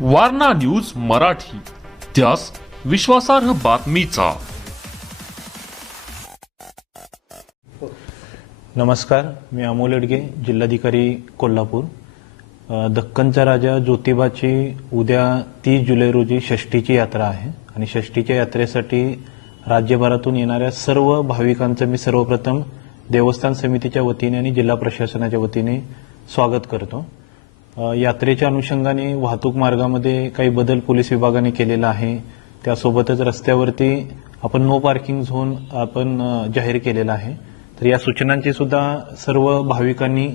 Warna news Marathi, त्यास विश्वासार्ह बातमीचा। नमस्कार, मी अमोल येडगे, जिल्हाधिकारी कोल्हापूर। दक्खनचा राजा ज्योतिबाची उद्या 30 जुलै रोजी षष्ठीची यात्रा आहे आणि षष्ठीच्या यात्रेसाठी राज्यभरातून येणाऱ्या सर्व भाविकांचं मी सर्वप्रथम देवस्थान समितीच्या वतीने आणि जिल्हा प्रशासनाच्या वतीने स्वागत करतो। यात्रेच्या अनुषंगाने वाहतूक मार्गामध्ये काही बदल पोलीस विभागाने केलेला आहे। त्यासोबतच रस्त्यावरती आपण नो पार्किंग झोन आपण जाहीर केलेला आहे। तर या सूचनांची सुद्धा सर्व भाविकांनी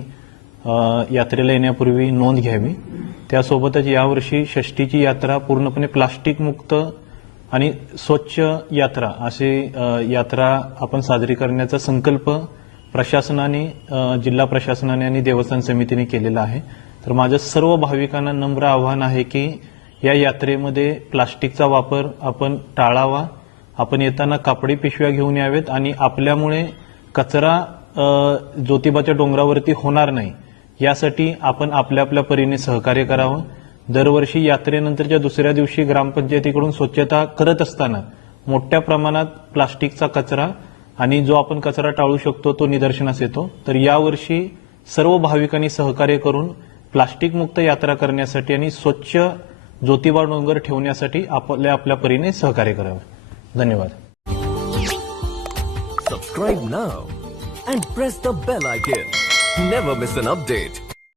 यात्रेला येण्यापूर्वी नोंद घ्यावी। त्यासोबतच यावर्षी षष्ठीची यात्रा पूर्णपणे प्लास्टिक मुक्त आणि स्वच्छ यात्रा असे यात्रा आपण साजरी करण्याचा संकल्प प्रशासनाने, जिल्हा प्रशासनाने आणि देवस्थान समितीने केलेला आहे। तर माझ्या सर्व भाविकांना नम्र आवाहन आहे की या यात्रेमध्ये प्लास्टिकचा वापर आपण टाळावा। आपण येताना कापडी पिशव्या घेऊन यावेत आणि आपल्यामुळे कचरा ज्योतिबाच्या डोंगरावरती होणार नाही यासाठी आपण आपल्या आपल्या परीने सहकार्य करावं। दरवर्षी यात्रेनंतरच्या दुसऱ्या दिवशी ग्रामपंचायतीकडून स्वच्छता करत असताना मोठ्या प्रमाणात प्लास्टिकचा कचरा आणि जो आपण कचरा टाळू शकतो तो निदर्शनास येतो। तर यावर्षी सर्व भाविकांनी सहकार्य करून प्लास्टिक मुक्त यात्रा करण्यासाठी आणि स्वच्छ ज्योतिबा डोंगर ठेवण्यासाठी आपल्या परीने सहकार्य करावे। धन्यवाद। Subscribe now and press the bell icon. Never miss an update.